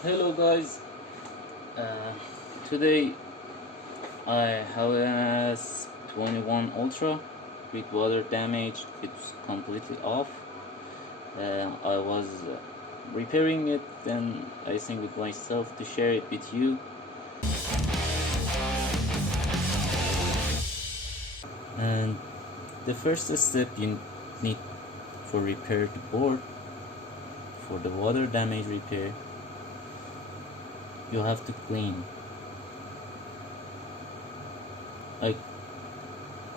Hello guys, uh, today I have a S21 Ultra with water damage. It's completely off. I was repairing it, then I think with myself to share it with you. And the first step you need for repair the board, for the water damage repair, you have to clean. I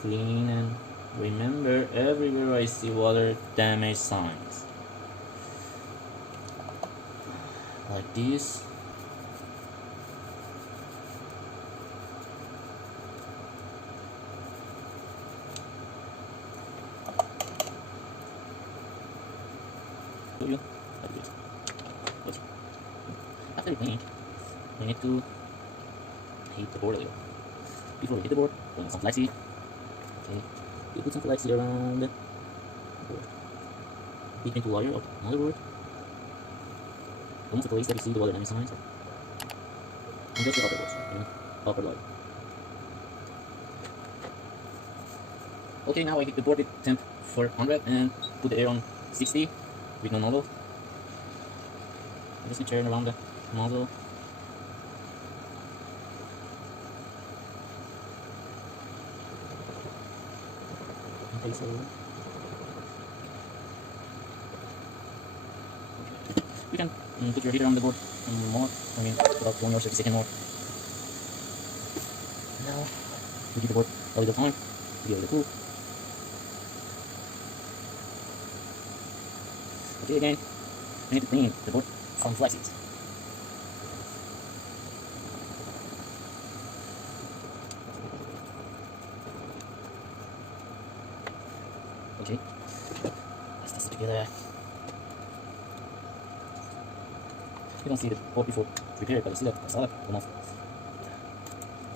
clean and remember everywhere I see water damage signs like this. You like this. But after cleaning, you need to heat the board a little. Before you hit the board, put some flaxseed. Okay, you put some flaxseed around the board. Between two layers of another board. Almost the place that you see the water damage signs. And just the upper boards, upper layer. Okay, now I hit the board with temp 400 and put the air on 60 with no nozzle. Just turn around the nozzle. Okay, so you can put your heater on the board more. I mean, about 20 or 30 seconds more. Now, you give the board a little time to get a little cool. Okay, again, you need to clean the board from flaxseed. Okay, let's test it together. You don't see the board before prepared, but you see that it's solid almost.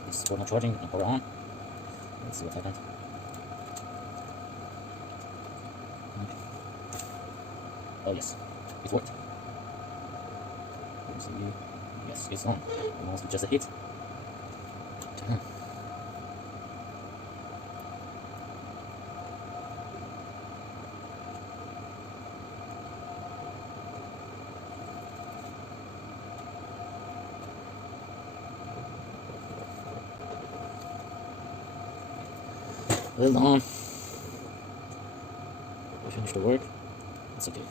It's still not charging and power on. Let's see what happened. Oh yes, it worked. Let's see. Yes, it's on. Almost with just a hit. Well done. We finished the work. It's okay.